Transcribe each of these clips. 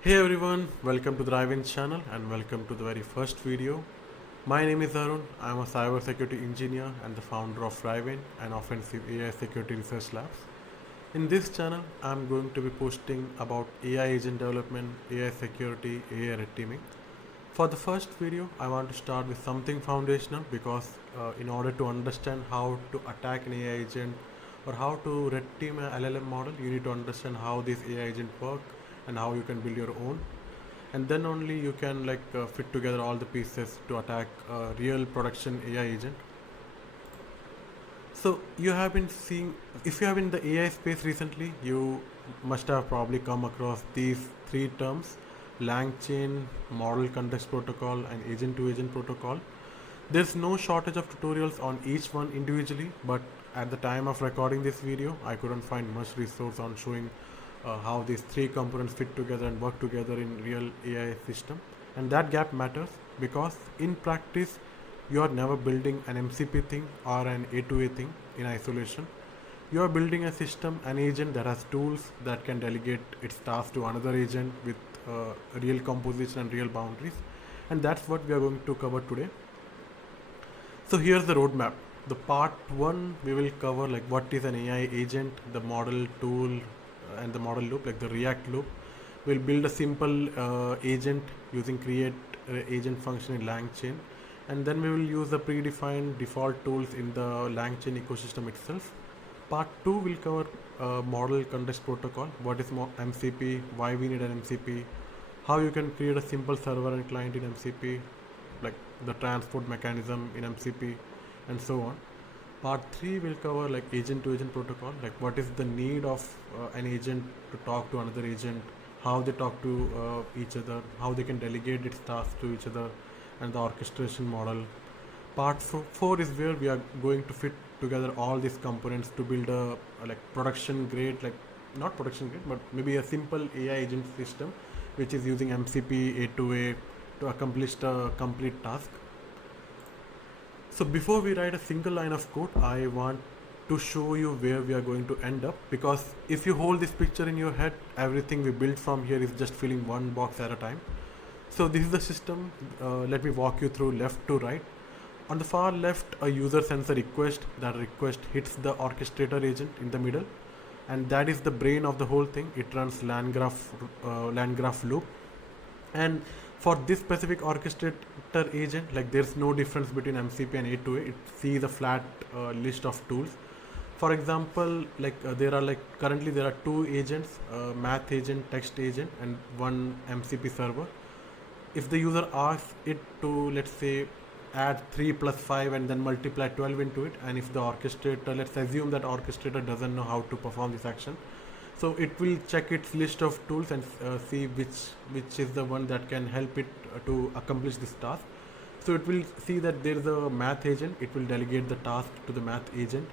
Hey everyone, welcome to the Drive-In channel and welcome to the very first video. My name is Arun. I am a cybersecurity engineer and the founder of Drive-In, an offensive AI security research labs. In this channel, I am going to be posting about AI agent development, AI security, AI red teaming. For the first video, I want to start with something foundational because in order to understand how to attack an AI agent or how to red team an LLM model, you need to understand how these AI agents work and how you can build your own. And then only you can fit together all the pieces to attack a real production AI agent. So you have been seeing, if you have in the AI space recently, you must have probably come across these three terms: LangChain, Model Context Protocol, and Agent-to-Agent Protocol. There's no shortage of tutorials on each one individually, but at the time of recording this video, I couldn't find much resource on showing how these three components fit together and work together in real AI system. And that gap matters because in practice, you are never building an MCP thing or an A2A thing in isolation. You are building a system, an agent that has tools that can delegate its task to another agent with real composition and real boundaries. And that's what we are going to cover today. So here's the roadmap. The part one, we will cover like what is an AI agent, the model tool, and the model loop, like the React loop. We'll build a simple agent using create agent function in LangChain, and then we will use the predefined default tools in the LangChain ecosystem itself. Part two will cover model context protocol. What is MCP? Why we need an MCP? How you can create a simple server and client in MCP, like the transport mechanism in MCP, and so on. Part 3 will cover like agent to agent protocol, like what is the need of an agent to talk to another agent, how they talk to each other, how they can delegate its tasks to each other, and the orchestration model. Part 4 is where we are going to fit together all these components to build a like production grade, like not production grade, but maybe a simple AI agent system which is using MCP A2A to accomplish the complete task. So before we write a single line of code, I want to show you where we are going to end up, because if you hold this picture in your head, everything we build from here is just filling one box at a time. So this is the system. Let me walk you through left to right. On the far left, a user sends a request. That request hits the orchestrator agent in the middle, and that is the brain of the whole thing. It runs LangGraph loop, and for this specific orchestrator agent, like there's no difference between MCP and A2A. It sees a flat list of tools. For example, there are like currently there are two agents, math agent, text agent, and one MCP server. If the user asks it to, let's say, add 3 plus 5 and then multiply 12 into it, and if the orchestrator, let's assume that orchestrator doesn't know how to perform this action, so it will check its list of tools and see which is the one that can help it to accomplish this task. So it will see that there is a math agent. It will delegate the task to the math agent,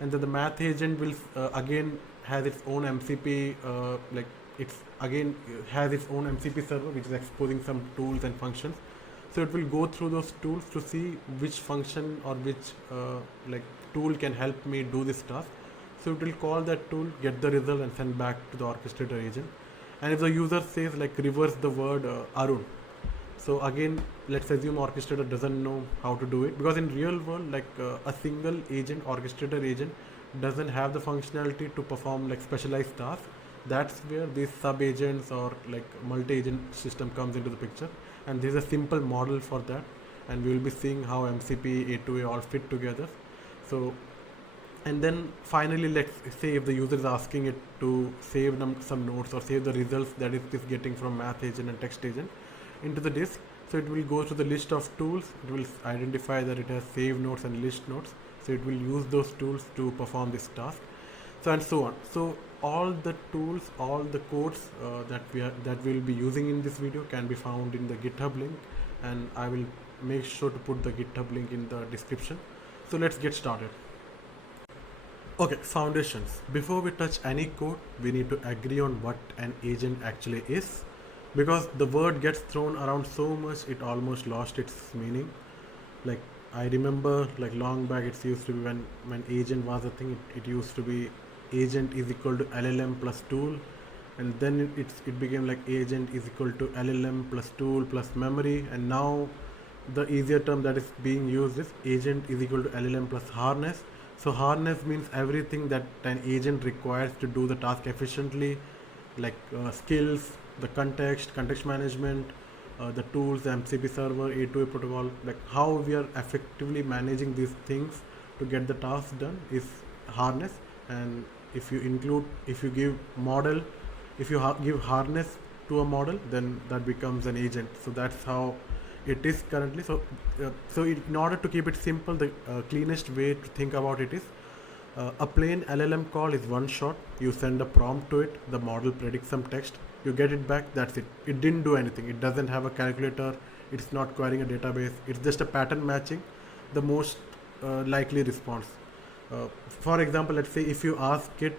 and then the math agent will again has its own MCP, it's again has its own MCP server which is exposing some tools and functions. So it will go through those tools to see which function or which tool can help me do this task. So it will call that tool, get the result, and send back to the orchestrator agent. And if the user says like reverse the word Arun, so again let's assume orchestrator doesn't know how to do it, because in real world a single agent, orchestrator agent, doesn't have the functionality to perform like specialized tasks. That's where these sub agents or like multi-agent system comes into the picture, and this is a simple model for that, and we will be seeing how MCP A2A all fit together. So, and then finally, let's say if the user is asking it to save some notes or save the results that it is getting from math agent and text agent into the disk. So it will go to the list of tools. It will identify that it has save notes and list notes. So it will use those tools to perform this task. So and so on. So all the tools, all the codes that we'll be using in this video can be found in the GitHub link, and I will make sure to put the GitHub link in the description. So let's get started. Okay, foundations. Before we touch any code, we need to agree on what an agent actually is, because the word gets thrown around so much it almost lost its meaning. Like I remember like long back it used to be when agent was a thing, it used to be agent is equal to LLM plus tool, and then it became like agent is equal to LLM plus tool plus memory, and now the easier term that is being used is agent is equal to LLM plus harness. So harness means everything that an agent requires to do the task efficiently, like skills, the context management, the tools, the MCP server, A2A protocol, like how we are effectively managing these things to get the task done is harness. And if you give model, if you give harness to a model, then that becomes an agent. So that's how it is currently. So in order to keep it simple, the cleanest way to think about it is a plain LLM call is one shot. You send a prompt to it, the model predicts some text, you get it back, that's it. It didn't do anything. It doesn't have a calculator, it's not querying a database, it's just a pattern matching the most likely response. For example, let's say if you ask it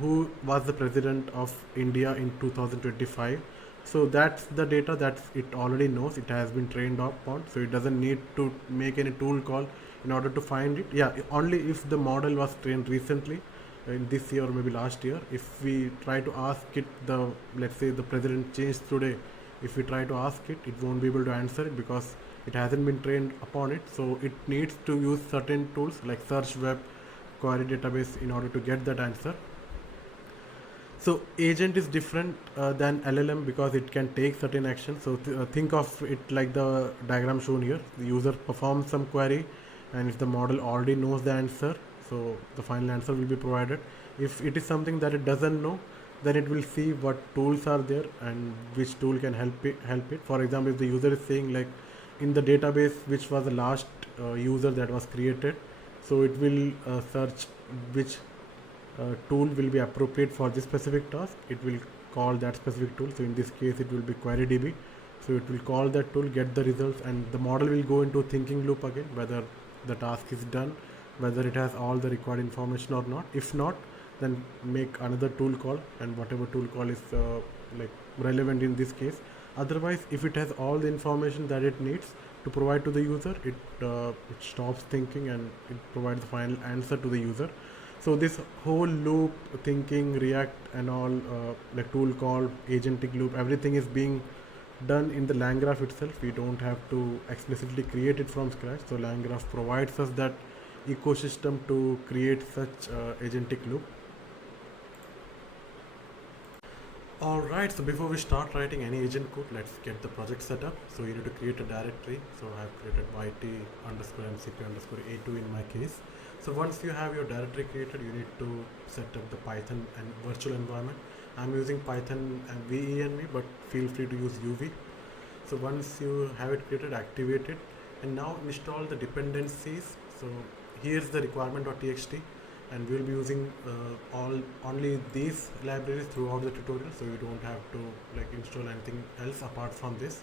who was the president of India in 2025, so that's the data that it already knows, it has been trained upon, so it doesn't need to make any tool call in order to find it. Yeah, only if the model was trained recently in this year or maybe last year, if we try to ask it the, let's say the president changed today, if we try to ask it, it won't be able to answer it because it hasn't been trained upon it. So it needs to use certain tools like search web, query database in order to get that answer. So agent is different than LLM because it can take certain actions. So think of it like the diagram shown here. The user performs some query, and if the model already knows the answer, so the final answer will be provided. If it is something that it doesn't know, then it will see what tools are there and which tool can help it. For example, if the user is saying like in the database which was the last user that was created, so it will search which tool will be appropriate for this specific task. It will call that specific tool. So in this case it will be QueryDB. So it will call that tool, get the results, and the model will go into thinking loop again, whether the task is done, whether it has all the required information or not. If not, then make another tool call, and whatever tool call is like relevant in this case. Otherwise, if it has all the information that it needs to provide to the user, it stops thinking and it provides the final answer to the user. So this whole loop, thinking, React, and all, like tool call, agentic loop, everything is being done in the LangGraph itself. We don't have to explicitly create it from scratch. So LangGraph provides us that ecosystem to create such agentic loop. Alright, so before we start writing any agent code, let's get the project set up. So you need to create a directory. So I've created yt underscore mcp underscore a2 in my case. So once you have your directory created, you need to set up the Python and virtual environment. I'm using Python and venv, but feel free to use uv. So once you have it created, activate it, and now install the dependencies. So here's the requirement.txt, and we'll be using only these libraries throughout the tutorial, so you don't have to like install anything else apart from this.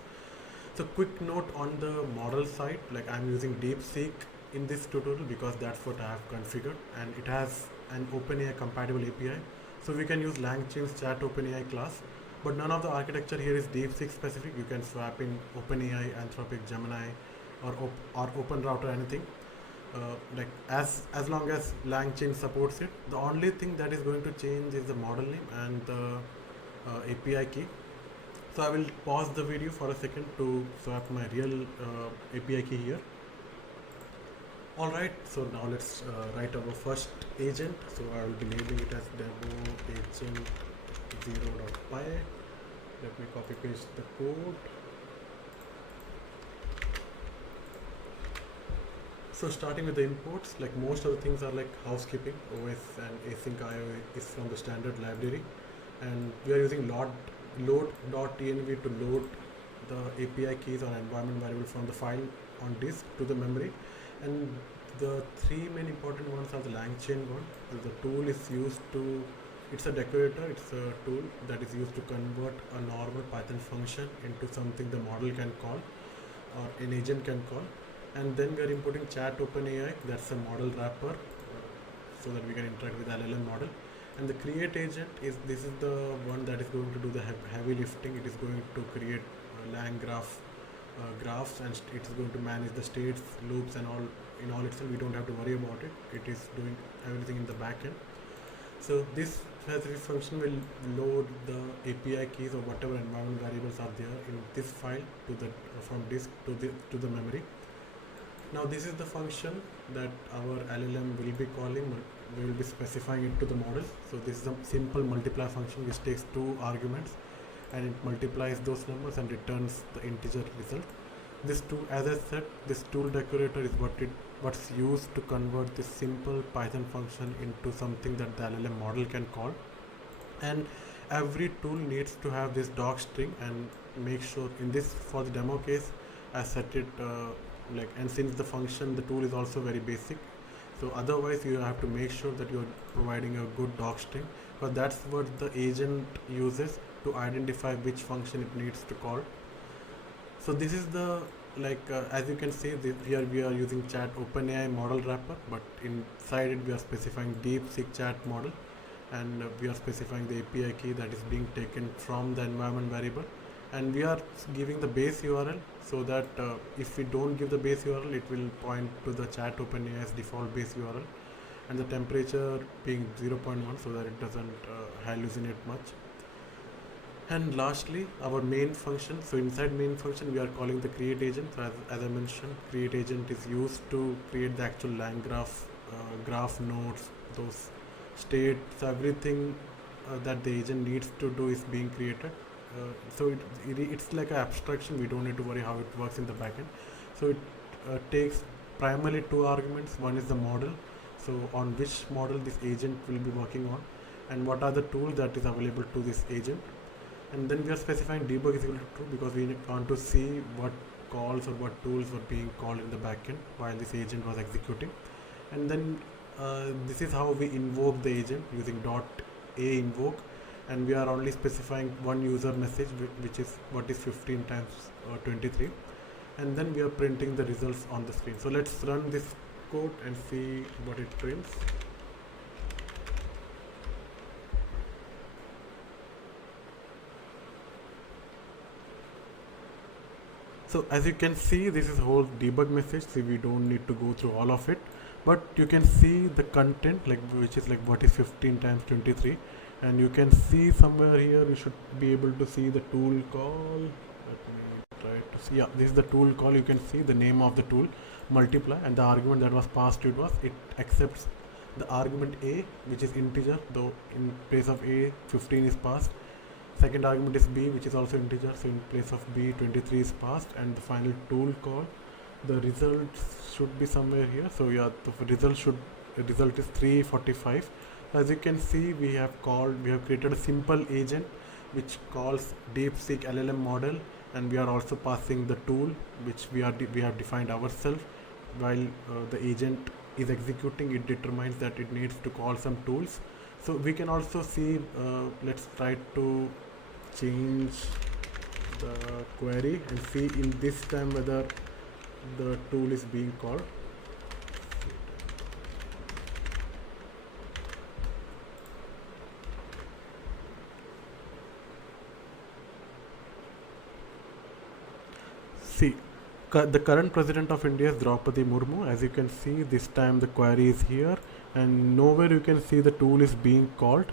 So quick note on the model side, like I'm using DeepSeek in this tutorial because that's what I have configured, and it has an OpenAI compatible API. So we can use LangChain's chat OpenAI class, but none of the architecture here is DeepSeek specific. You can swap in OpenAI, Anthropic, Gemini, or OpenRouter or anything. Like as long as LangChain supports it. The only thing that is going to change is the model name and the API key. So I will pause the video for a second to swap my real API key here. Alright, so now let's write our first agent. So I will be naming it as demo agent 0.py. Let me copy paste the code. So starting with the imports, like most of the things are like housekeeping. OS and async IO is from the standard library, and we are using load.env to load the API keys on environment variable from the file on disk to the memory. And the three main important ones are the LangChain one. The tool is used to, it's a decorator, it's a tool that is used to convert a normal Python function into something the model can call or an agent can call. And then we are importing chat OpenAI, that's a model wrapper, so that we can interact with the LLM model. And the create agent is, this is the one that is going to do the heavy lifting. It is going to create LangGraph graphs, and it is going to manage the states, loops, and all. In all itself, we don't have to worry about it. It is doing everything in the backend. So this as this function will load the API keys or whatever environment variables are there in this file to the from disk to the memory. Now this is the function that our LLM will be calling. We will be specifying it to the model. So this is a simple multiply function which takes two arguments and it multiplies those numbers and returns the integer result. This tool, as I said, this tool decorator is what's used to convert this simple Python function into something that the LLM model can call. And every tool needs to have this doc string, and make sure in this, for the demo case, I set it and since the function, the tool is also very basic, so otherwise you have to make sure that you're providing a good doc string, because that's what the agent uses to identify which function it needs to call. So this is the as you can see, here we are using chat OpenAI model wrapper, but inside it we are specifying DeepSeek chat model, and we are specifying the API key that is being taken from the environment variable, and we are giving the base URL, so that if we don't give the base URL, it will point to the chat OpenAI's default base URL, and the temperature being 0.1 so that it doesn't hallucinate much. And lastly, our main function. So inside main function, we are calling the create agent. So as I mentioned, create agent is used to create the actual LangGraph, graph nodes, those states, everything that the agent needs to do is being created. So it's like an abstraction. We don't need to worry how it works in the backend. So it takes primarily two arguments. One is the model, so on which model this agent will be working on, and what are the tools that is available to this agent. And then we are specifying debug is equal to true, because we want to see what calls or what tools were being called in the backend while this agent was executing. And then this is how we invoke the agent using .a invoke, and we are only specifying one user message, which is what is 15 times 23, and then we are printing the results on the screen. So let's run this code and see what it prints. So as you can see, this is whole debug message, so we don't need to go through all of it, but you can see the content, which is what is 15 times 23, and you can see somewhere here you should be able to see the tool call. Let me try to see. Yeah, this is the tool call. You can see the name of the tool, multiply, and the argument that was passed to it accepts the argument a, which is integer, though in place of a 15 is passed. Second argument is b, which is also integer, so in place of b 23 is passed, and the final tool call, the result should be somewhere here. So yeah, the result is 345. As you can see, we have created a simple agent which calls DeepSeek LLM model, and we are also passing the tool which we have defined ourselves. While the agent is executing, it determines that it needs to call some tools. So we can also see, let's try to change the query and see in this time whether the tool is being called. See, the current president of India is Draupadi Murmu. As you can see, this time the query is here, and nowhere you can see the tool is being called.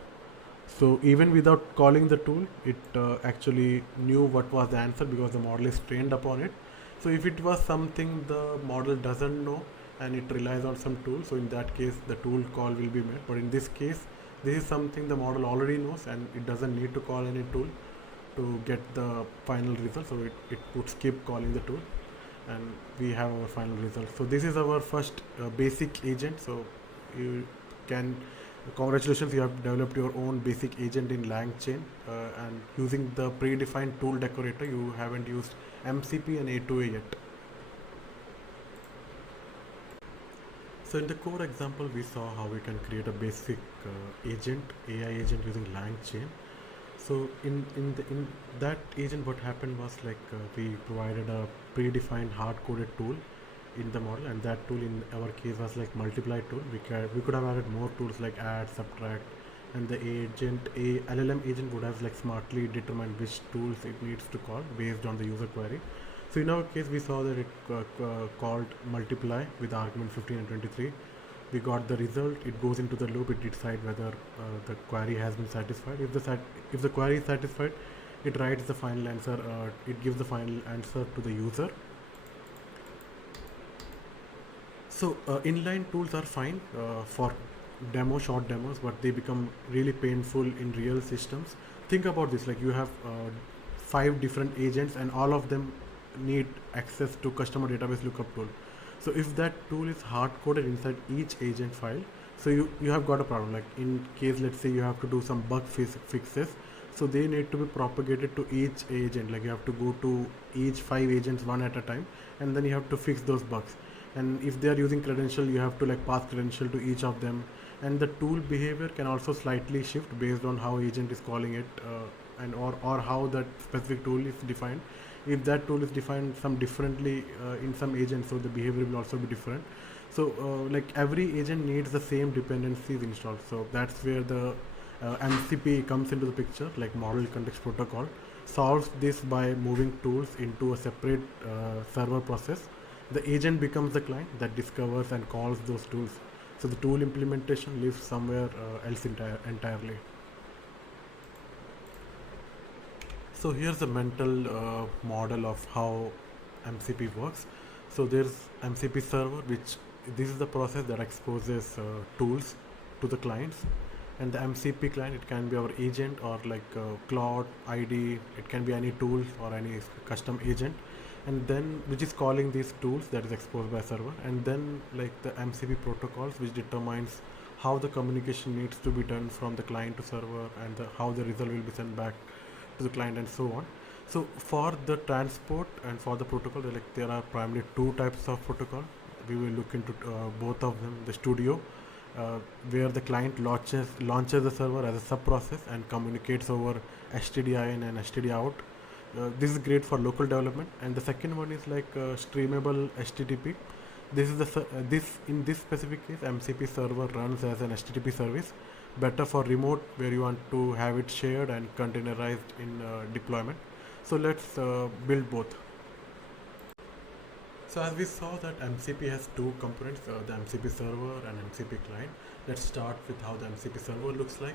So even without calling the tool, it actually knew what was the answer, because the model is trained upon it. So if it was something the model doesn't know and it relies on some tool, so in that case the tool call will be made. But in this case, this is something the model already knows, and it doesn't need to call any tool to get the final result. So it would skip calling the tool, and we have our final result. So this is our first basic agent. So you can, congratulations, you have developed your own basic agent in LangChain, and using the predefined tool decorator. You haven't used MCP and A2A yet. So in the core example, we saw how we can create a basic agent, AI agent using LangChain. So in that agent, what happened was we provided a predefined hard-coded tool in the model, and that tool in our case was multiply tool. We could have added more tools like add, subtract, and the LLM agent would have smartly determined which tools it needs to call based on the user query. So in our case, we saw that it called multiply with argument 15 and 23. we got the result, it goes into the loop, it decides whether the query has been satisfied. If the query is satisfied, it writes the final answer, it gives the final answer to the user. So inline tools are fine for short demos, but they become really painful in real systems. Think about this, like you have 5 different agents and all of them need access to customer database lookup tool. So if that tool is hard coded inside each agent file, so you have got a problem. Like in case, let's say you have to do some bug fixes, so they need to be propagated to each agent. Like you have to go to each 5 agents one at a time, and then you have to fix those bugs. And if they are using credential, you have to like pass credential to each of them, and the tool behavior can also slightly shift based on how agent is calling it, and or how that specific tool is defined. If that tool is defined some differently in some agents, so the behavior will also be different. So like every agent needs the same dependencies installed. So that's where the MCP comes into the picture, like model context protocol solves this by moving tools into a separate server process. The agent becomes the client that discovers and calls those tools. So the tool implementation lives somewhere else entirely. So here's the mental model of how MCP works. So there's MCP server, which this is the process that exposes tools to the clients, and the MCP client, it can be our agent or like Cloud ID, it can be any tool or any custom agent, and then which is calling these tools that is exposed by server, and then like the MCP protocols, which determines how the communication needs to be done from the client to server, and how the result will be sent back to the client, and so on. So for the transport and for the protocol, there are primarily 2 types of protocol. We will look into both of them. The stdio, where the client launches the server as a sub process and communicates over stdin and stdout. This is great for local development. And the second one is like streamable http. This is this in this specific case, MCP server runs as an http service, better for remote where you want to have it shared and containerized in deployment. So let's build both. So as we saw that MCP has 2 components, the MCP server and MCP client. Let's start with how the MCP server looks like.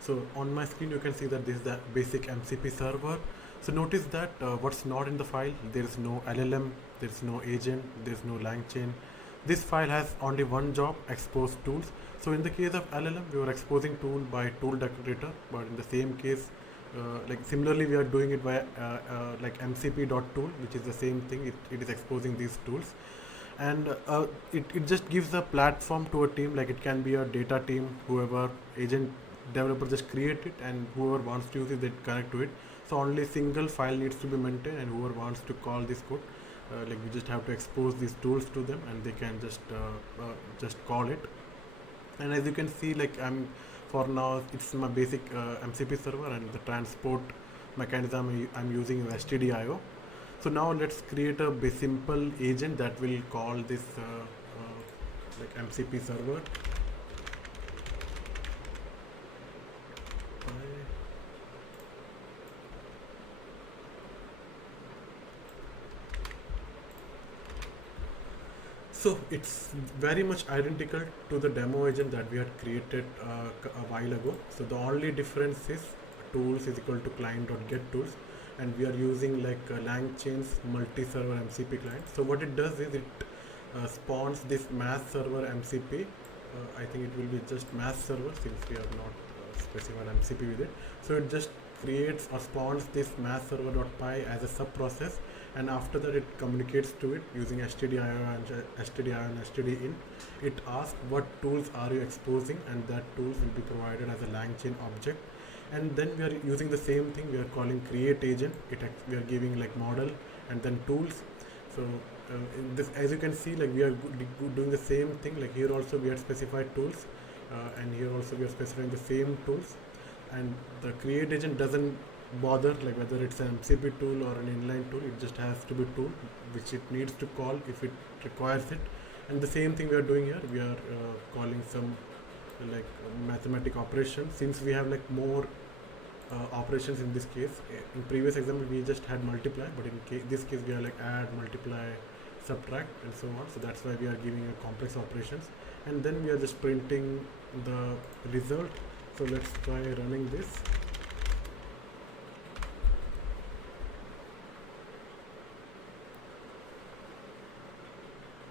So on my screen you can see that this is the basic MCP server. So notice that what's not in the file, there is no LLM, there is no agent, there is no LangChain. This file has only one job, expose tools. So in the case of LLM, we are exposing tool by tool decorator, but in the same case, like similarly, we are doing it by like mcp.tool, which is the same thing. It is exposing these tools, and it just gives a platform to a team. Like it can be a data team, whoever agent developer just create it, and whoever wants to use it, they connect to it. So only single file needs to be maintained, and whoever wants to call this code, like we just have to expose these tools to them, and they can just call it. And as you can see, like for now it's my basic MCP server, and the transport mechanism I'm using is stdio. So now let's create a simple agent that will call this like MCP server. So it's very much identical to the demo agent that we had created a while ago. So the only difference is tools is equal to client.getTools, and we are using like LangChain's multi-server MCP client. So what it does is it spawns this mass server MCP. I think it will be just mass server since we have not specified MCP with it. So it just creates or spawns this mass server.py as a sub process, and after that it communicates to it using stdio and stdin. It asks what tools are you exposing, and that tools will be provided as a LangChain object. And then we are using the same thing, we are calling create agent. We are giving like model and then tools. So in this, as you can see, like we are doing the same thing. Like here also we had specified tools, and here also we are specifying the same tools. And the create agent doesn't bother like whether it's an MCP tool or an inline tool. It just has to be tool which it needs to call if it requires it. And the same thing we are doing here, we are calling some like mathematic operations, since we have like more operations in this case. In previous example we just had multiply, but in this case we are like add, multiply, subtract and so on. So that's why we are giving a complex operations, and then we are just printing the result. So let's try running this.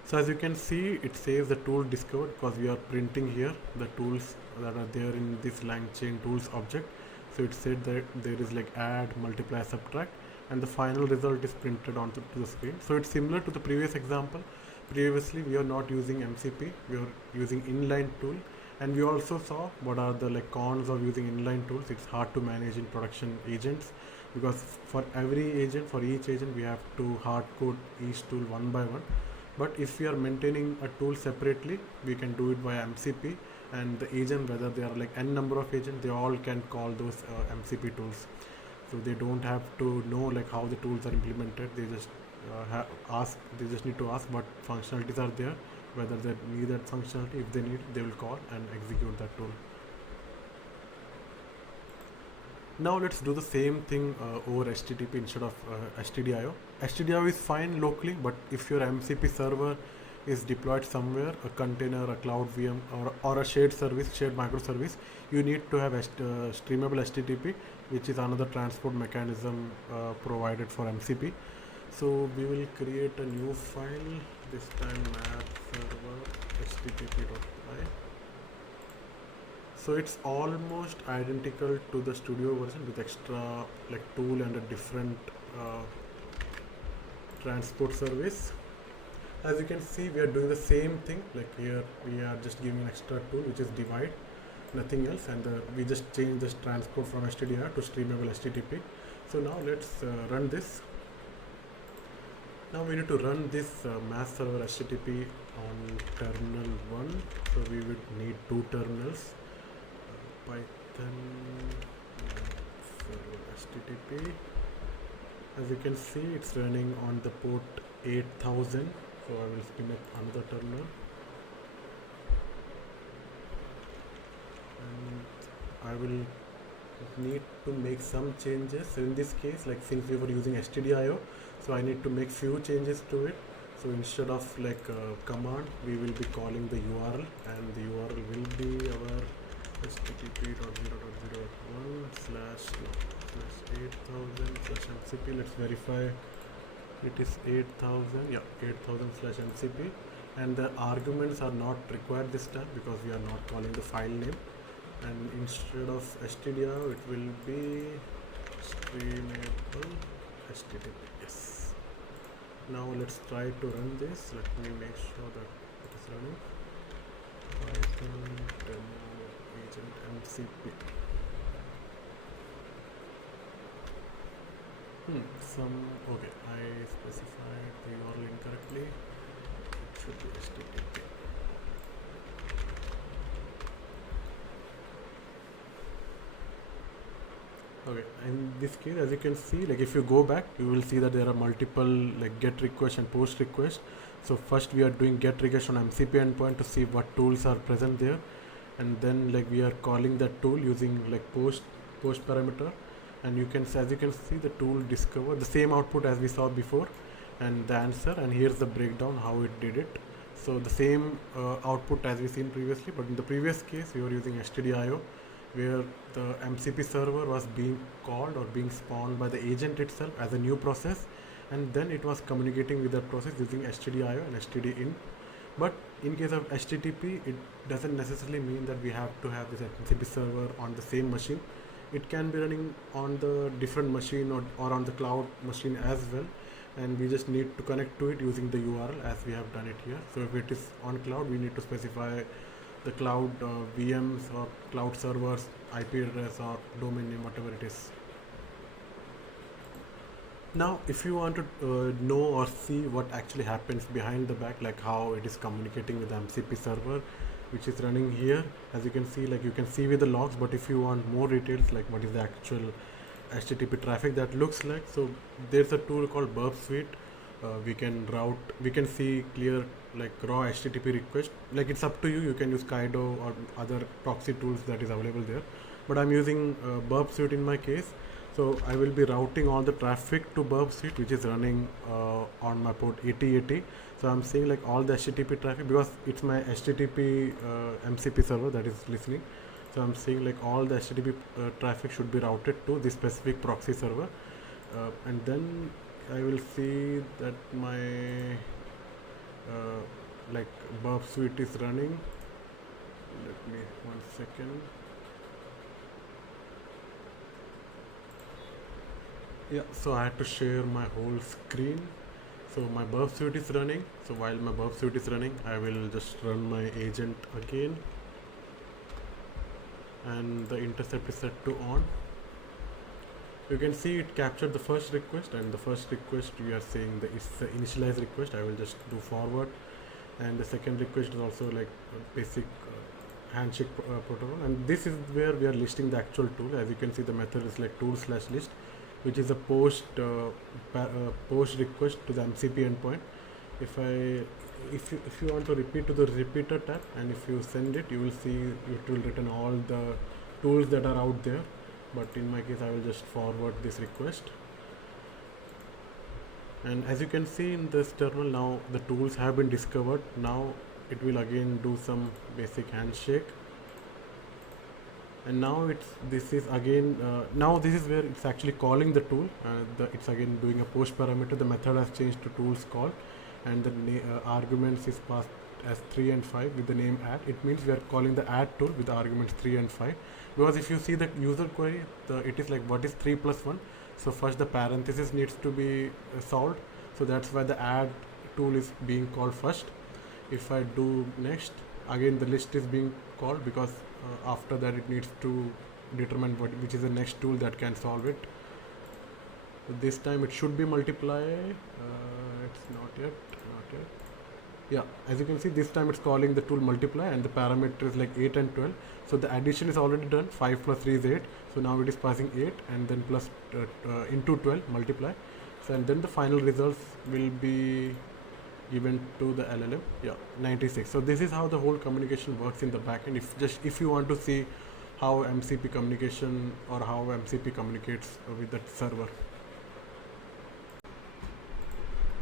So as you can see, it says the tool discovered because we are printing here the tools that are there in this LangChain tools object. So it said that there is like add, multiply, subtract, and the final result is printed onto the screen. So it's similar to the previous example. Previously we are not using MCP, we are using inline tool, and we also saw what are the like cons of using inline tools. It's hard to manage in production agents because for every agent, for each agent, we have to hard code each tool one by one. But if we are maintaining a tool separately, we can do it via MCP, and the agent, whether they are like n number of agents, they all can call those MCP tools. So they don't have to know like how the tools are implemented. They just they just need to ask what functionalities are there, whether they need that functionality. If they need, they will call and execute that tool. Now let's do the same thing over HTTP instead of stdio. Stdio is fine locally, but if your MCP server is deployed somewhere, a container, a cloud VM, or a shared service, shared microservice, you need to have streamable HTTP, which is another transport mechanism provided for MCP. So we will create a new file, this time map server http.py. So it's almost identical to the studio version with extra like tool and a different transport service. As you can see, we are doing the same thing. Like here we are just giving an extra tool which is divide, nothing else, and we just change this transport from stdio to streamable HTTP. So now let's run this. Now we need to run this mass server HTTP on terminal 1. So we would need two terminals. Python server HTTP. As you can see, it's running on the port 8000. So I will spin up another terminal, and I will need to make some changes. So in this case, like since we were using stdio, so I need to make few changes to it. So instead of like command, we will be calling the URL, and the URL will be our http://8000/mcp. Let's verify it is 8000. Yeah, 8000/mcp, and the arguments are not required this time because we are not calling the file name. And instead of stdio, it will be streamable HTTP. Yes. Now let's try to run this. Let me make sure that it is running. Python demo agent MCP. Okay, I specified the URL incorrectly. It should be HTTP. Okay, in this case, as you can see, like if you go back, you will see that there are multiple like get request and post request. So first we are doing get request on MCP endpoint to see what tools are present there, and then like we are calling that tool using like post parameter, and you can, as you can see, the tool discover the same output as we saw before, and the answer, and here's the breakdown how it did it. So the same output as we seen previously, but in the previous case we were using stdio, where the MCP server was being called or being spawned by the agent itself as a new process, and then it was communicating with that process using stdio and stdin. But in case of HTTP, it doesn't necessarily mean that we have to have this MCP server on the same machine. It can be running on the different machine or on the cloud machine as well, and we just need to connect to it using the URL as we have done it here. So if it is on cloud, we need to specify the cloud VMs or cloud servers, IP address or domain name, whatever it is. Now if you want to know or see what actually happens behind the back, like how it is communicating with the MCP server which is running here, as you can see, like you can see with the logs, but if you want more details like what is the actual HTTP traffic that looks like, so there's a tool called burp suite. We can see clear like raw HTTP request. Like it's up to you, you can use Kaido or other proxy tools that is available there, but I'm using burp suite in my case. So I will be routing all the traffic to Burp Suite, which is running on my port 8080. So I'm seeing like all the HTTP traffic because it's my HTTP MCP server that is listening. So I'm seeing like all the HTTP traffic should be routed to this specific proxy server, and then I will see that my like Burp Suite is running. Let me 1 second. Yeah, so I had to share my whole screen. So my Burp Suite is running. So while my Burp Suite is running, I will just run my agent again, and the intercept is set to on. You can see it captured the first request, and the first request we are saying that it's the initialize request. I will just do forward, and the second request is also like a basic handshake protocol, and this is where we are listing the actual tool. As you can see, the method is like tool/list, which is a post request to the MCP endpoint. If you want to repeat to the repeater tab, and if you send it, you will see it will return all the tools that are out there. But in my case, I will just forward this request. And as you can see in this terminal, now the tools have been discovered. Now it will again do some basic handshake, and now this is again now this is where it's actually calling the tool. It's again doing a post parameter. The method has changed to tools call, and the arguments is passed as 3 and 5 with the name add. It means we are calling the add tool with the arguments 3 and 5, because if you see the user query, it is like what is 3 plus 1. So first the parenthesis needs to be solved, so that's why the add tool is being called first. If I do next, again the list is being called, because after that it needs to determine which is the next tool that can solve it. So this time it should be multiply. It's not yet. Yeah, as you can see, this time it's calling the tool multiply, and the parameter is like 8 and 12. So the addition is already done. 5 plus 3 is 8. So now it is passing 8 and then plus into 12 multiply. So and then the final results will be given to the LLM. Yeah, 96. So this is how the whole communication works in the backend. If you want to see how MCP communication or how MCP communicates with the server.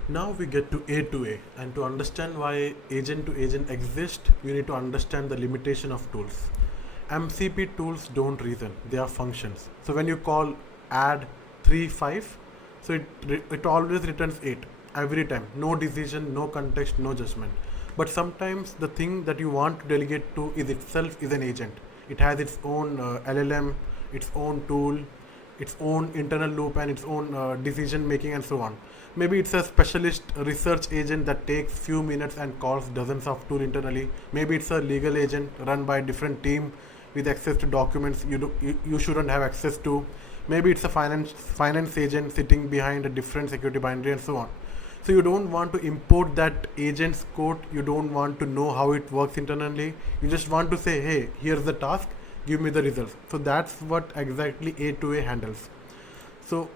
Now we get to A2A, and to understand why agent to agent exists, you need to understand the limitation of tools. MCP tools don't reason, they are functions. So when you call add 3 5, so it always returns 8 every time. No decision, no context, no judgment. But sometimes the thing that you want to delegate to is itself is an agent. It has its own LLM, its own tool, its own internal loop, and its own decision making, and so on. Maybe it's a specialist research agent that takes few minutes and calls dozens of tools internally. Maybe it's a legal agent run by a different team with access to documents you shouldn't have access to. Maybe it's a finance agent sitting behind a different security binary, and so on. So you don't want to import that agent's code. You don't want to know how it works internally. You just want to say, hey, here's the task, give me the results. So that's what exactly A2A handles. So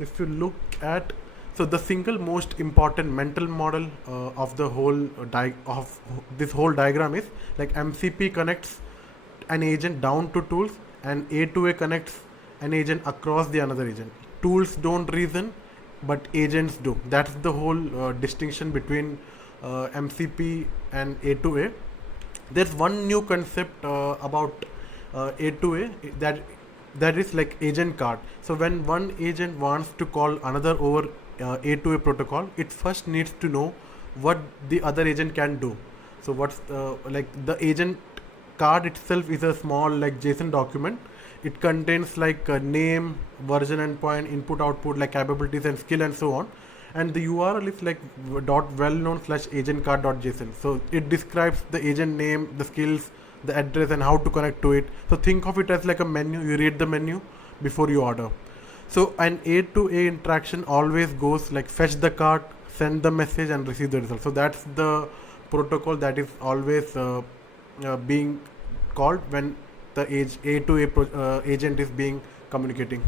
if you look at, so the single most important mental model of the whole this whole diagram is like MCP connects an agent down to tools, and A2A connects an agent across the another agent. Tools don't reason, but agents do. That's the whole distinction between MCP and A2A. There's one new concept about A2A that is like agent card. So when one agent wants to call another over A2A protocol, it first needs to know what the other agent can do. So what's like the agent card itself is a small like JSON document. It contains like a name, version, endpoint, input, output, like capabilities and skill, and so on. And the URL is like .well-known/agentcard.json. So it describes the agent name, the skills, the address, and how to connect to it. So think of it as like a menu. You read the menu before you order. So an A2A interaction always goes like fetch the card, send the message, and receive the result. So that's the protocol that is always being called when the A2A agent is being communicating.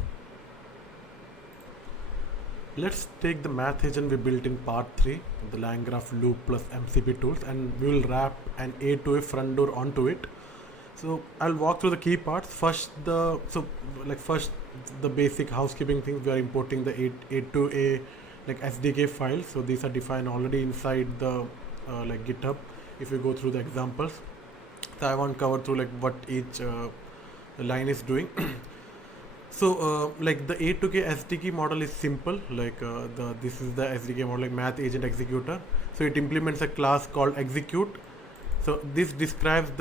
Let's take the math agent we built in part 3, the LangGraph loop plus MCP tools, and we will wrap an A2A front door onto it. So I'll walk through the key parts. First the basic housekeeping things. We are importing the A2A like SDK files. So these are defined already inside the like GitHub. If you go through the examples, so I won't cover through like what each line is doing. So like the A2K SDK model is simple. Like this is the SDK model, like math agent executor. So it implements a class called execute. So this describes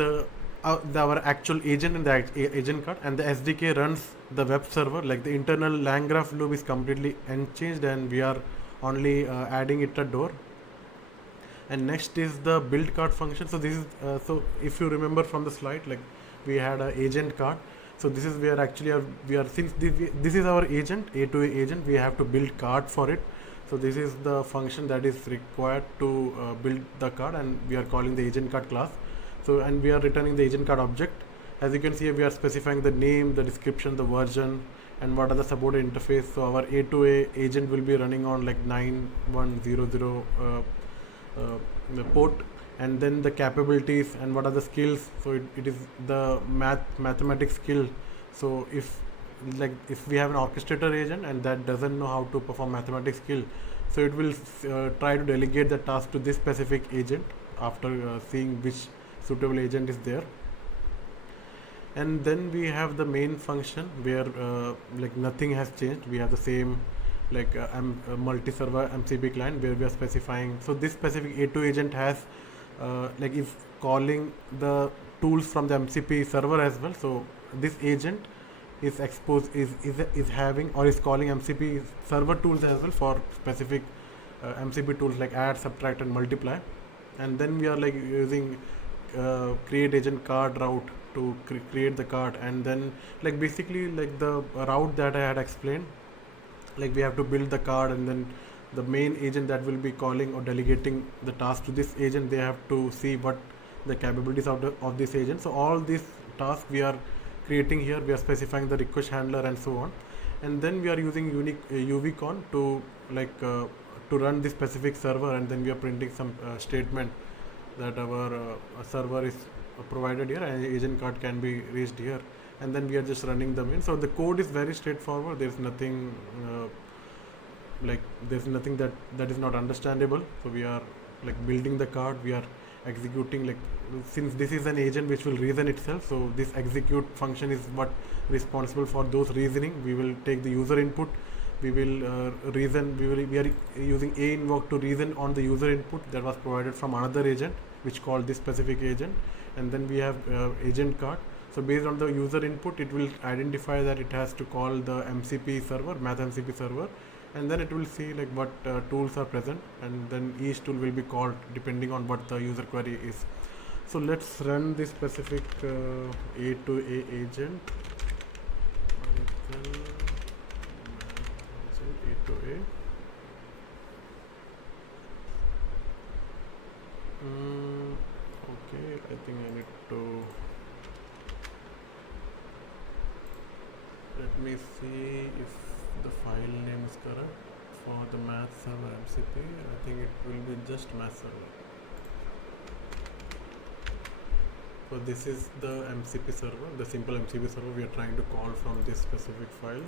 our actual agent in the agent card, and the SDK runs the web server. Like the internal LangGraph loop is completely unchanged, and we are only adding it a door. And next is the build card function. So this is so if you remember from the slide, like we had an agent card. So this is where actually we are since this is our agent, A2A agent, we have to build card for it. So this is the function that is required to build the card, and we are calling the agent card class. So and we are returning the agent card object. As you can see, we are specifying the name, the description, the version, and what are the supported interface. So our A2A agent will be running on like 9100 port, and then the capabilities and what are the skills. So it is the mathematics skill. So if we have an orchestrator agent and that doesn't know how to perform mathematics skill, so it will try to delegate the task to this specific agent after seeing which suitable agent is there. And then we have the main function where like nothing has changed. We have the same like multi-server MCP client where we are specifying. So this specific A2 agent has like is calling the tools from the MCP server as well. So this agent is exposed is having or is calling MCP server tools as well for specific MCP tools like add, subtract, and multiply. And then we are like using create agent card route to create the card, and then like basically like the route that I had explained, like we have to build the card, and then the main agent that will be calling or delegating the task to this agent, they have to see what the capabilities of this agent. So all these tasks we are creating here, we are specifying the request handler and so on, and then we are using unique UVCon to like to run this specific server, and then we are printing some statement that our server is provided here and agent card can be reached here, and then we are just running them in. So the code is very straightforward. There's nothing there's nothing that is not understandable. So we are like building the card, we are executing, like since this is an agent which will reason itself, so this execute function is what responsible for those reasoning. We will take the user input, we will reason, we are using a invoke to reason on the user input that was provided from another agent which called this specific agent, and then we have agent card. So based on the user input, it will identify that it has to call the MCP server, math MCP server, and then it will see like what tools are present, and then each tool will be called depending on what the user query is. So let's run this specific A2A agent. A2A. Okay, I think I need to let me see if the file name is correct for the math server MCP. I think it will be just math server. So this is the MCP server, the simple MCP server we are trying to call from this specific file.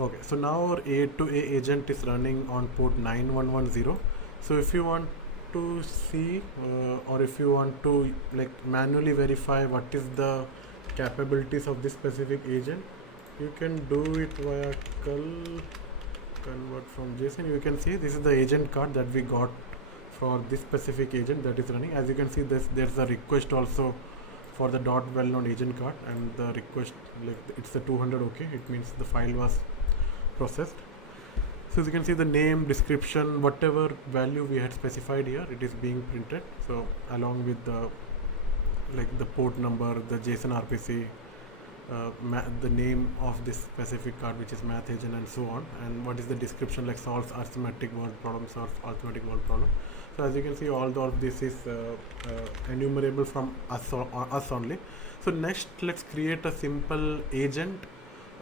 Okay, so now our A2A agent is running on port 9110. So if you want to see or if you want to like manually verify what is the capabilities of this specific agent, you can do it via convert from JSON. You can see this is the agent card that we got for this specific agent that is running. As you can see, there's a request also for the .well-known agent card, and the request, like it's the 200 OK. It means the file was processed. So as you can see, the name, description, whatever value we had specified here, it is being printed. So along with the like the port number, the JSON RPC, the name of this specific card, which is math agent, and so on, and what is the description, like solves arithmetic word problem, solves arithmetic word problem. So as you can see, all of this is enumerable from us only. So next, let's create a simple agent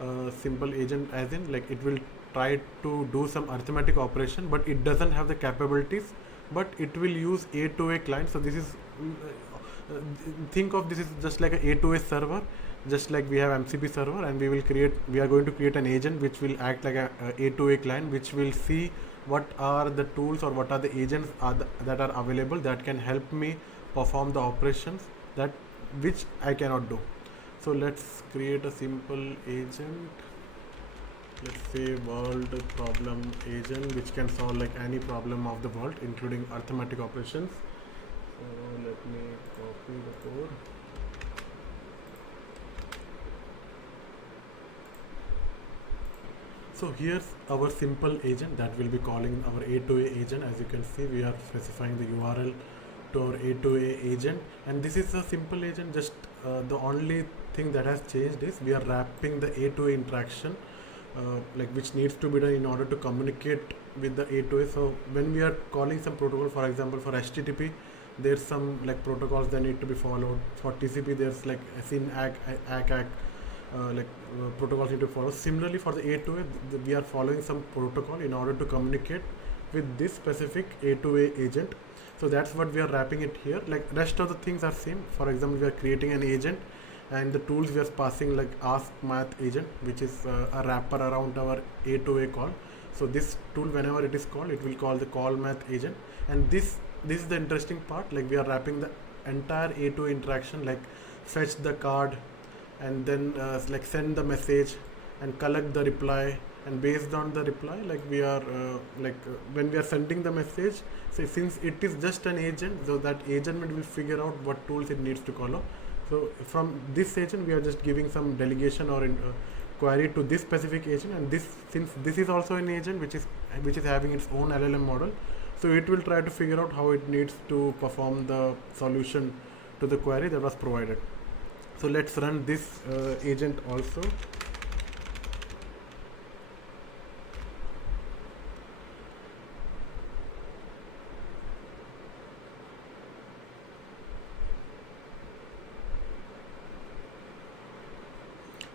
as in like it will try to do some arithmetic operation, but it doesn't have the capabilities, but it will use A2A client. So this is think of this is just like a A2A server, just like we have MCP server, and we are going to create an agent which will act like a A2A client, which will see what are the tools or what are the agents that are available that can help me perform the operations that which I cannot do. So let's create a simple agent. Let's say world problem agent, which can solve like any problem of the world, including arithmetic operations. So let me copy the code. So here's our simple agent that will be calling our A2A agent. As you can see, we are specifying the URL to our A2A agent, and this is a simple agent. Just the only thing that has changed is we are wrapping the A2A interaction, like which needs to be done in order to communicate with the A2A. So when we are calling some protocol, for example, for HTTP, there's some like protocols that need to be followed. For TCP, there's like SYN, ACK, protocols need to follow. Similarly, for the A2A, we are following some protocol in order to communicate with this specific A2A agent. So that's what we are wrapping it here. Like rest of the things are same. For example, we are creating an agent, and the tools we are passing like ask math agent, which is a wrapper around our A2A call. So this tool, whenever it is called, it will call the call math agent. And this is the interesting part. Like we are wrapping the entire A2A interaction, like fetch the card, and then like send the message and collect the reply, and based on the reply, like we are when we are sending the message, so since it is just an agent, so that agent will figure out what tools it needs to follow. So from this agent we are just giving some delegation or query to this specific agent, and this, since this is also an agent which is having its own LLM model, so it will try to figure out how it needs to perform the solution to the query that was provided. So let's run this agent also.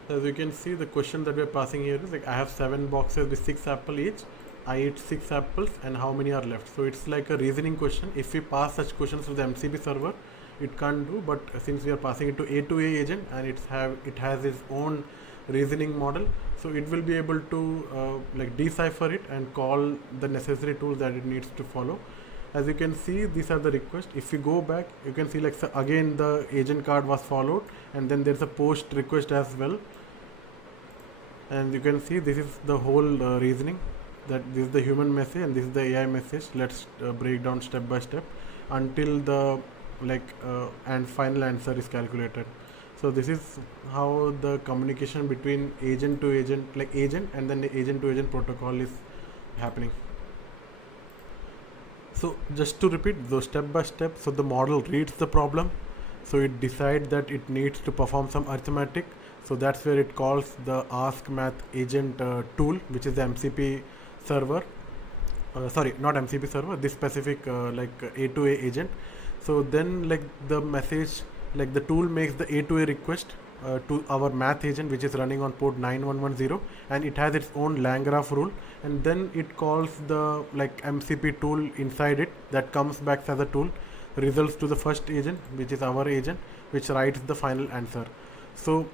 As you can see, the question that we are passing here is like, I have 7 boxes with 6 apples each. I eat 6 apples, and how many are left? So it's like a reasoning question. If we pass such questions to the MCP server, it can't do, but since we are passing it to A2A agent, and it has its own reasoning model, so it will be able to like decipher it and call the necessary tools that it needs to follow. As you can see, these are the requests. If you go back, you can see like, so again the agent card was followed, and then there's a post request as well. And you can see this is the whole reasoning, that this is the human message and this is the AI message. Let's break down step by step until the and final answer is calculated. So this is how the communication between agent to agent, like agent and then the agent to agent protocol is happening. So just to repeat those step by step, so the model reads the problem, so it decides that it needs to perform some arithmetic. So that's where it calls the ask math agent tool, which is the MCP server. Sorry, not MCP server, this specific A2A agent. So then like the message, like the tool makes the A2A request to our math agent, which is running on port 9110, and it has its own LangGraph rule, and then it calls the MCP tool inside it that comes back as a tool, results to the first agent, which is our agent, which writes the final answer. So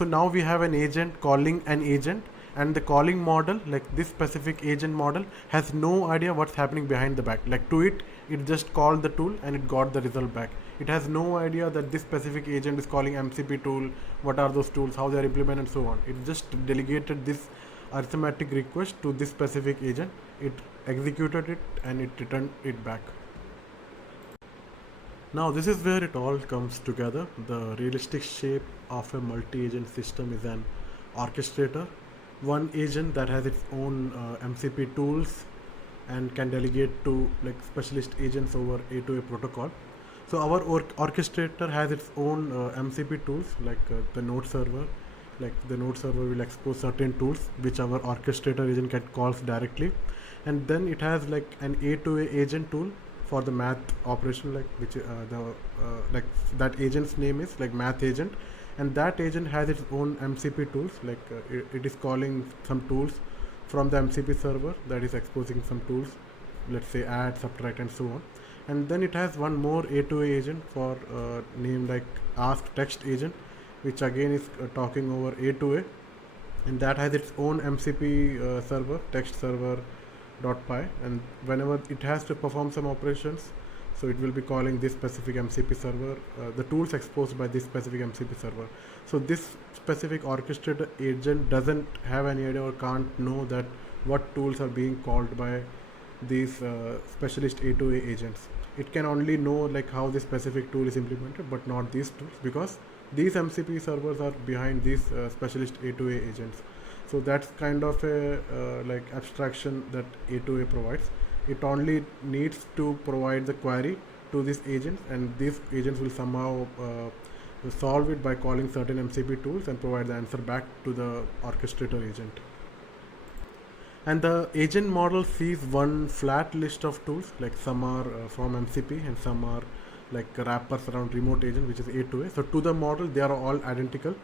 now we have an agent calling an agent, and the calling model, like this specific agent model, has no idea what's happening behind the back. Like to it just called the tool and it got the result back. It has no idea that this specific agent is calling MCP tool, what are those tools, how they are implemented, and so on. It just delegated this arithmetic request to this specific agent. It executed it and it returned it back. Now this is where it all comes together. The realistic shape of a multi-agent system is an orchestrator, one agent that has its own MCP tools and can delegate to specialist agents over A2A protocol. So our orchestrator has its own MCP tools, the node server. The node server will expose certain tools which our orchestrator agent can call directly, and then it has an A2A agent tool for the math operation, which that agent's name is math agent, and that agent has its own MCP tools. It is calling some tools from the MCP server that is exposing some tools, let's say add, subtract, and so on. And then it has one more A2A agent for named like ask text agent, which again is talking over A2A, and that has its own MCP server, text server .py, and whenever it has to perform some operations, so it will be calling this specific MCP server, the tools exposed by this specific MCP server. So this specific orchestrator agent doesn't have any idea or can't know that what tools are being called by these specialist A2A agents. It can only know like how this specific tool is implemented, but not these tools, because these MCP servers are behind these specialist A2A agents. So that's kind of a like abstraction that A2A provides. It only needs to provide the query to this agent, and these agents will somehow solve it by calling certain MCP tools and provide the answer back to the orchestrator agent. And the agent model sees one flat list of tools, like some are from MCP and some are like wrappers around remote agent, which is A2A. So to the model, they are all identical.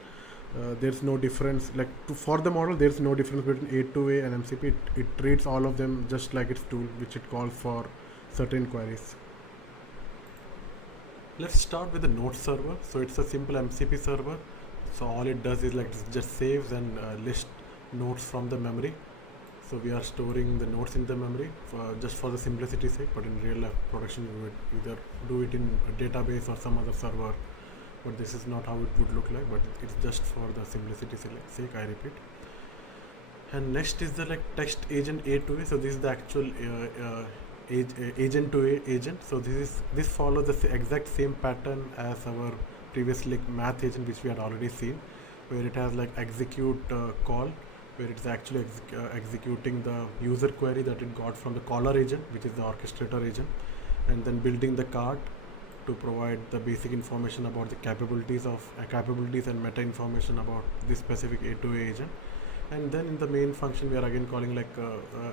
There's no difference, like for the model there's no difference between A2A and MCP. It treats all of them just like its tool, which it calls for certain queries. Let's start with the node server. So it's a simple MCP server. So all it does is like just saves and lists nodes from the memory. So we are storing the nodes in the memory just for the simplicity's sake, but in real life production we would either do it in a database or some other server, but this is not how it would look like, but it's just for the simplicity's sake, I repeat. And next is the like text agent A2A. So this is the actual agent to A agent. So this follows the exact same pattern as our previous like math agent, which we had already seen, where it has like execute call, where it's actually executing the user query that it got from the caller agent, which is the orchestrator agent, and then building the card to provide the basic information about the capabilities and meta information about this specific A2A agent. And then in the main function we are again calling like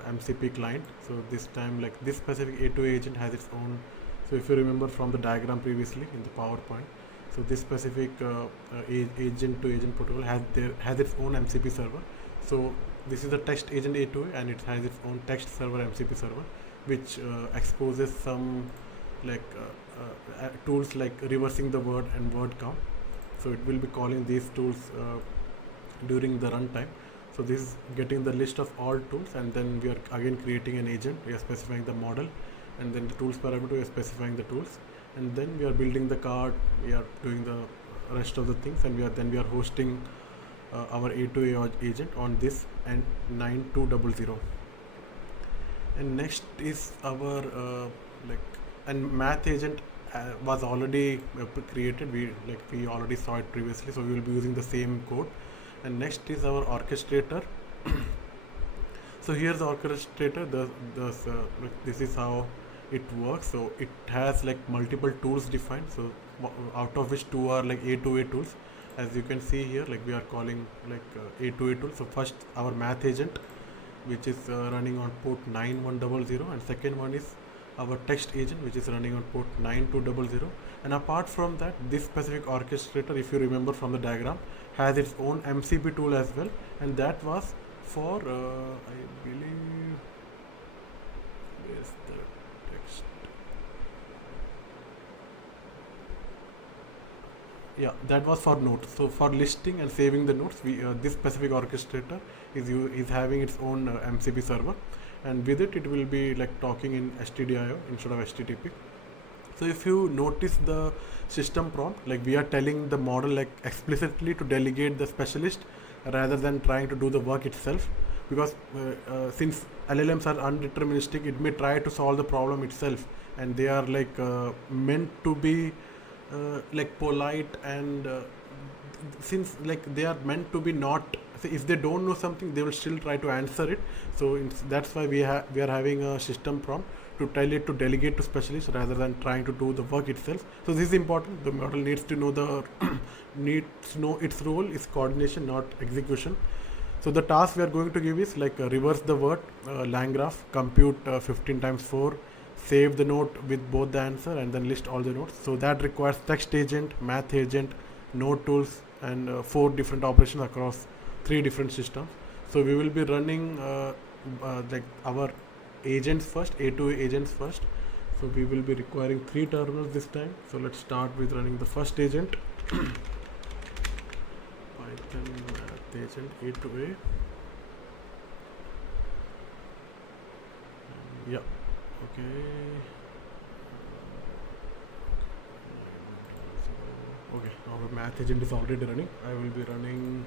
MCP client. So this time like this specific A2A agent has its own. So if you remember from the diagram previously in the PowerPoint, so this specific agent to agent protocol has its own MCP server. So this is the text agent A2A, and it has its own text server MCP server, which exposes some like tools like reversing the word and word count. So it will be calling these tools during the runtime. So this is getting the list of all tools, and then we are again creating an agent. We are specifying the model, and then the tools parameter, we are specifying the tools, and then we are building the card. We are doing the rest of the things, and we are hosting our A2A agent on this and 9200. And next is our and math agent was already created. We already saw it previously, so we will be using the same code. And next is our orchestrator. So here's the orchestrator. This is how it works. So it has like multiple tools defined, so out of which two are like A2A tools. As you can see here, like we are calling like A2A tool. So first our math agent, which is running on port 9100, and second one is our text agent, which is running on port 9200. And apart from that, this specific orchestrator, if you remember from the diagram, has its own MCP tool as well, and that was for I believe, where's the text? Yeah, that was for notes. So for listing and saving the notes, this specific orchestrator is having its own MCP server, and with it will be like talking in stdio instead of HTTP. So if you notice the system prompt, like we are telling the model like explicitly to delegate the specialist rather than trying to do the work itself, because since LLMs are undeterministic, it may try to solve the problem itself, and they are like meant to be like polite, and since like they are meant to be not, so if they don't know something, they will still try to answer it. So that's why we are having a system prompt to tell it to delegate to specialists rather than trying to do the work itself. So this is important. The model needs to know its role is coordination, not execution. So the task we are going to give is like reverse the word, LangGraph, compute 15 times 4, save the note with both the answer, and then list all the notes. So that requires text agent, math agent, node tools, and 4 different operations across 3 different systems. So we will be running like our agents first, A2A agents first. So we will be requiring 3 terminals this time. So let's start with running the first agent. Python math agent A2A. Yeah, okay. Okay, our math agent is already running. I will be running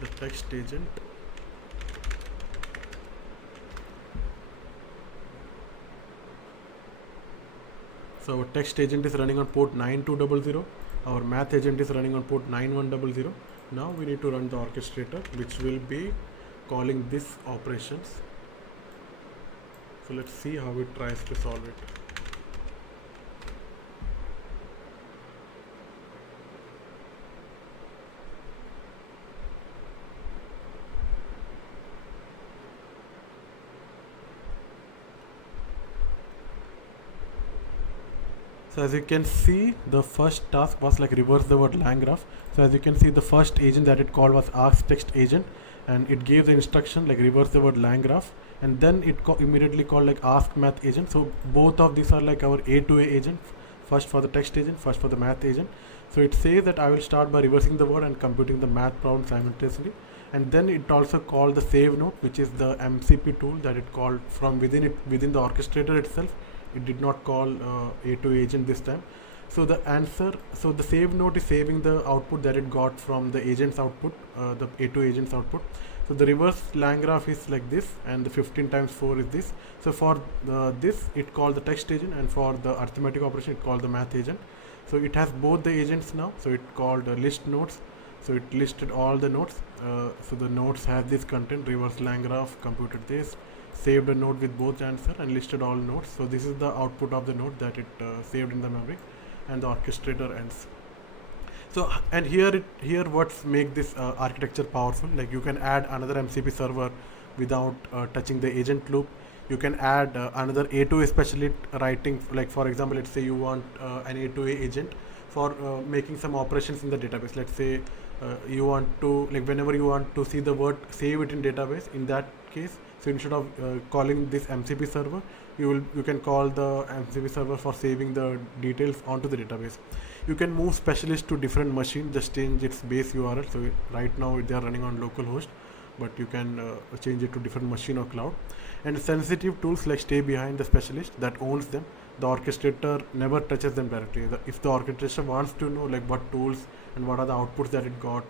the text agent. So our text agent is running on port 9200. Our math agent is running on port 9100. Now we need to run the orchestrator, which will be calling these operations. So let's see how it tries to solve it. So as you can see, the first task was like reverse the word LangGraph. So as you can see, the first agent that it called was askText agent, and it gave the instruction like reverse the word LangGraph, and then it immediately called like askMath agent. So both of these are like our A2A agent, first for the text agent, first for the math agent. So it says that I will start by reversing the word and computing the math problem simultaneously. And then it also called the save node, which is the MCP tool that it called from within the orchestrator itself. It did not call A2 agent this time. So the answer, so the save node is saving the output that it got from the agent's output, the A2 agent's output. So the reverse LangGraph is like this, and the 15 times 4 is this. So for this, it called the text agent, and for the arithmetic operation, it called the math agent. So it has both the agents now. So it called list nodes. So it listed all the nodes. So the nodes have this content, reverse LangGraph, computed this, saved a node with both answer, and listed all nodes. So this is the output of the node that it saved in the memory, and the orchestrator ends. So and here what's make this architecture powerful, like you can add another MCP server without touching the agent loop. You can add another A2A specialist writing, like for example, let's say you want an A2A agent for making some operations in the database. Let's say you want to, like whenever you want to see the word, save it in database. In that case, so instead of calling this MCP server, you can call the MCP server for saving the details onto the database. You can move specialist to different machine, just change its base URL. So right now they are running on localhost, but you can change it to different machine or cloud. And sensitive tools like stay behind the specialist that owns them. The orchestrator never touches them directly. If the orchestrator wants to know like what tools and what are the outputs that it got,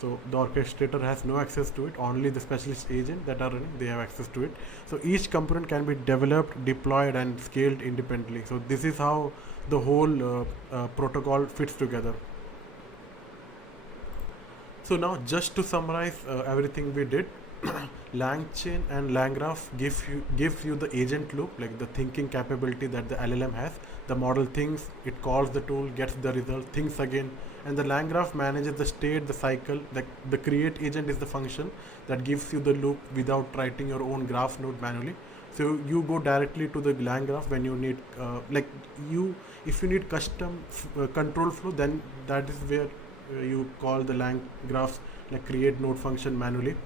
so the orchestrator has no access to it. Only the specialist agent that are running, they have access to it. So each component can be developed, deployed, and scaled independently. So this is how the whole protocol fits together. So now just to summarize everything we did, LangChain and LangGraph gives you the agent loop, like the thinking capability that the LLM has. The model thinks, it calls the tool, gets the result, thinks again, and the LangGraph manages the state, the cycle. The create agent is the function that gives you the loop without writing your own graph node manually. So you go directly to the LangGraph when you need, if you need custom control flow, then that is where you call the LangGraph like create node function manually.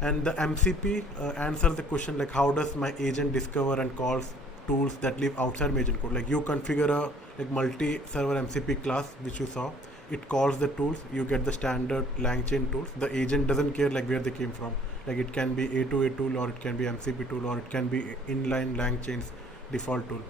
And the MCP answers the question like how does my agent discover and calls tools that live outside my agent code. Like you configure a like multi-server MCP class which you saw, it calls the tools, you get the standard LangChain tools. The agent doesn't care like where they came from. Like it can be A2A tool, or it can be MCP tool, or it can be inline LangChain's default tool.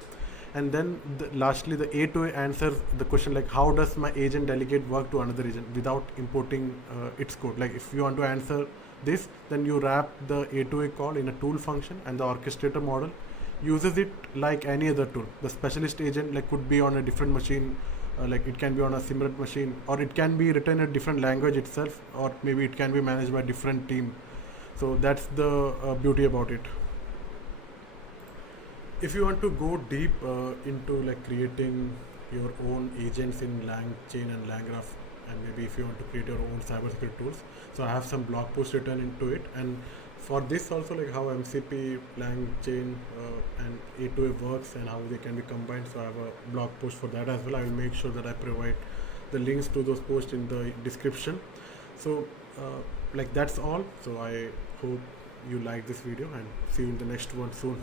And then lastly, the A2A answers the question like how does my agent delegate work to another agent without importing its code. Like if you want to answer this, then you wrap the A2A call in a tool function, and the orchestrator model uses it like any other tool. The specialist agent like could be on a different machine, like it can be on a similar machine, or it can be written in a different language itself, or maybe it can be managed by a different team. So that's the beauty about it. If you want to go deep into like creating your own agents in LangChain and LangGraph, and maybe if you want to create your own cybersecurity tools, so I have some blog posts written into it. And for this also, like how MCP, LangChain and A2A works and how they can be combined, so I have a blog post for that as well. I will make sure that I provide the links to those posts in the description. So like that's all. So I hope you like this video and see you in the next one soon.